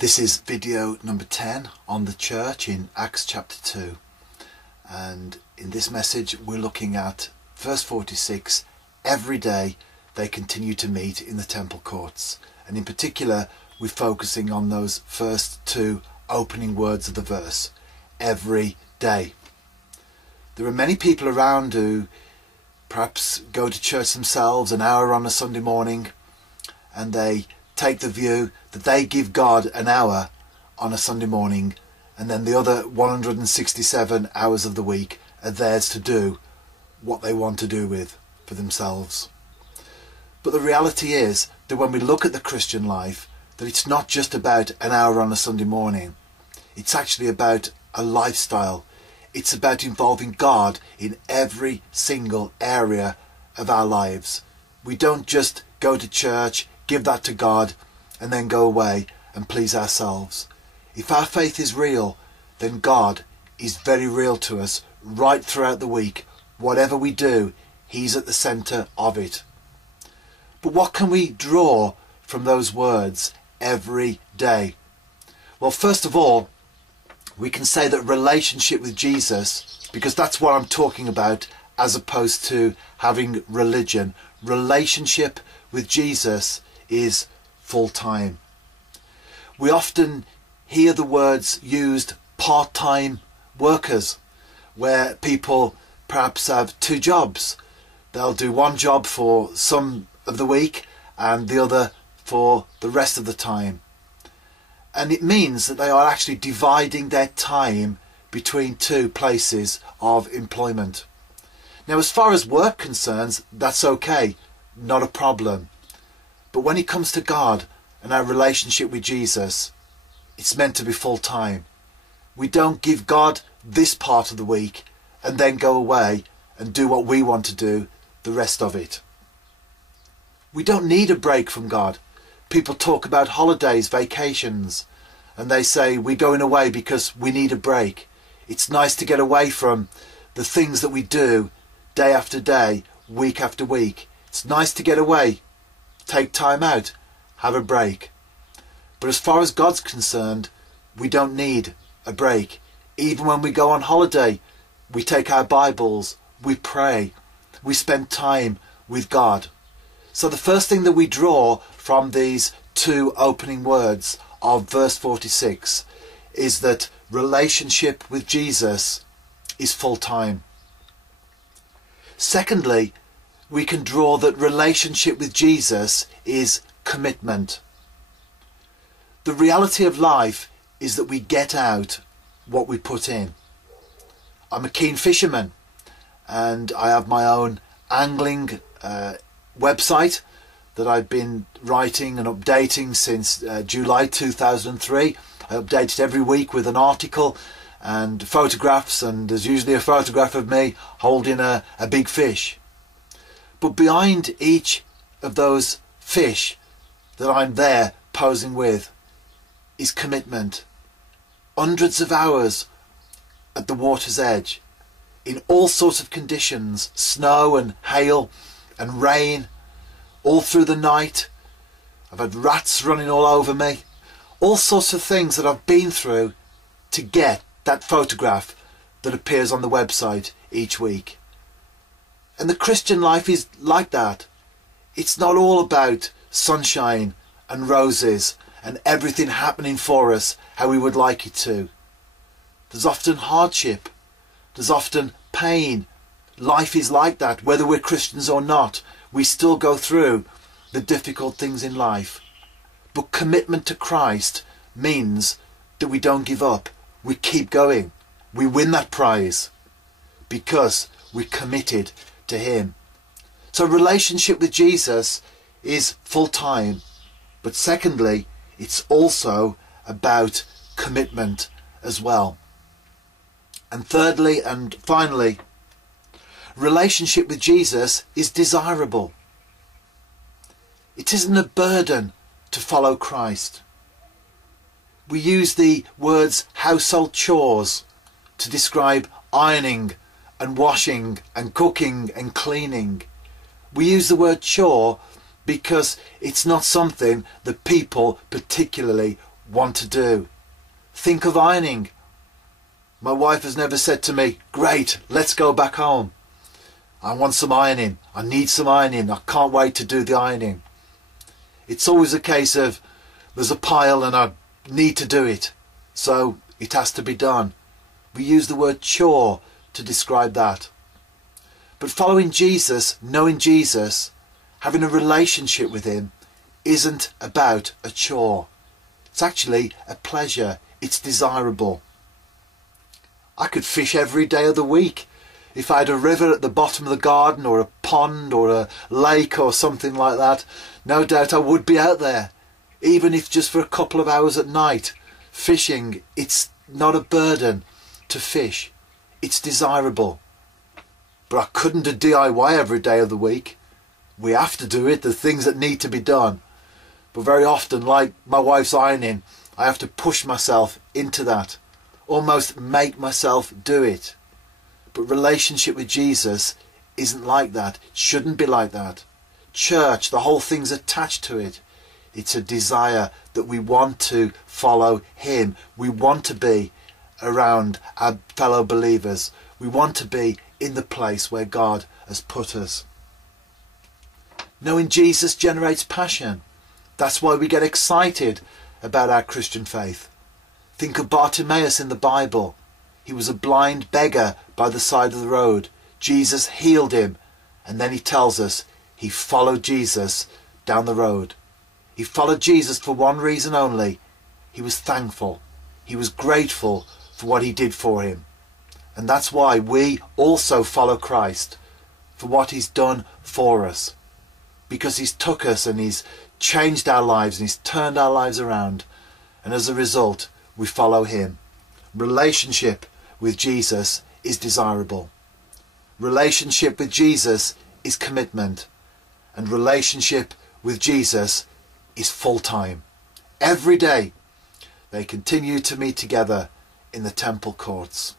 This is video number 10 on the church in Acts chapter 2, and in this message we're looking at verse 46. Every day they continue to meet in the temple courts, and in particular we're focusing on those first two opening words of the verse, every day. There are many people around who perhaps go to church themselves an hour on a Sunday morning, and they take the view that they give God an hour on a Sunday morning, and then the other 167 hours of the week are theirs to do what they want to do with for themselves. But the reality is that when we look at the Christian life, that it's not just about an hour on a Sunday morning. It's actually about a lifestyle. It's about involving God in every single area of our lives. We don't just go to church, give that to God, and then go away and please ourselves. If our faith is real, then God is very real to us right throughout the week. Whatever we do, He's at the centre of it. But what can we draw from those words, every day? Well, first of all, we can say that relationship with Jesus, because that's what I'm talking about as opposed to having religion. Relationship with Jesus is full-time. We often hear the words used, part-time workers, where people perhaps have two jobs. They'll do one job for some of the week and the other for the rest of the time. And it means that they are actually dividing their time between two places of employment. Now, as far as work concerns, that's okay, not a problem. But when it comes to God and our relationship with Jesus, it's meant to be full time. We don't give God this part of the week and then go away and do what we want to do the rest of it. We don't need a break from God. People talk about holidays, vacations, and they say we're going away because we need a break. It's nice to get away from the things that we do day after day, week after week. It's nice to get away, take time out, have a break. But as far as God's concerned, we don't need a break. Even when we go on holiday, we take our Bibles, we pray, we spend time with God. So the first thing that we draw from these two opening words of verse 46 is that relationship with Jesus is full time. Secondly, we can draw that relationship with Jesus is commitment. The reality of life is that we get out what we put in. I'm a keen fisherman, and I have my own angling website that I've been writing and updating since July 2003. I update it every week with an article and photographs, and there's usually a photograph of me holding a big fish. But behind each of those fish that I'm there posing with is commitment. Hundreds of hours at the water's edge, in all sorts of conditions, snow and hail and rain, all through the night. I've had rats running all over me. All sorts of things that I've been through to get that photograph that appears on the website each week. And the Christian life is like that. It's not all about sunshine and roses and everything happening for us how we would like it to. There's often hardship. There's often pain. Life is like that. Whether we're Christians or not, we still go through the difficult things in life. But commitment to Christ means that we don't give up. We keep going. We win that prize because we're committed to Him. So relationship with Jesus is full time. But secondly, it's also about commitment as well. And thirdly and finally, relationship with Jesus is desirable. It isn't a burden to follow Christ. We use the words household chores to describe ironing and washing and cooking and cleaning. We use the word chore because it's not something that people particularly want to do. Think of ironing. My wife has never said to me, great, let's go back home. I want some ironing. I need some ironing. I can't wait to do the ironing. It's always a case of there's a pile and I need to do it. So it has to be done. We use the word chore to describe that. But following Jesus, knowing Jesus, having a relationship with him isn't about a chore. It's actually a pleasure. It's desirable. I could fish every day of the week. If I had a river at the bottom of the garden or a pond or a lake or something like that, no doubt I would be out there. Even if just for a couple of hours at night. Fishing, it's not a burden to fish. It's desirable. But I couldn't do DIY every day of the week. We have to do it, the things that need to be done. But very often, like my wife's ironing, I have to push myself into that. Almost make myself do it. But relationship with Jesus isn't like that. It shouldn't be like that. Church, the whole thing's attached to it. It's a desire that we want to follow him. We want to be around our fellow believers. We want to be in the place where God has put us. Knowing Jesus generates passion. That's why we get excited about our Christian faith. Think of Bartimaeus in the Bible. He was a blind beggar by the side of the road. Jesus healed him, and then he tells us he followed Jesus down the road. He followed Jesus for one reason only. He was thankful. He was grateful for what he did for him. And that's why we also follow Christ, for what he's done for us. Because he's took us and he's changed our lives and he's turned our lives around. And as a result, we follow him. Relationship with Jesus is desirable. Relationship with Jesus is commitment. And relationship with Jesus is full-time. Every day they continue to meet together in the temple courts.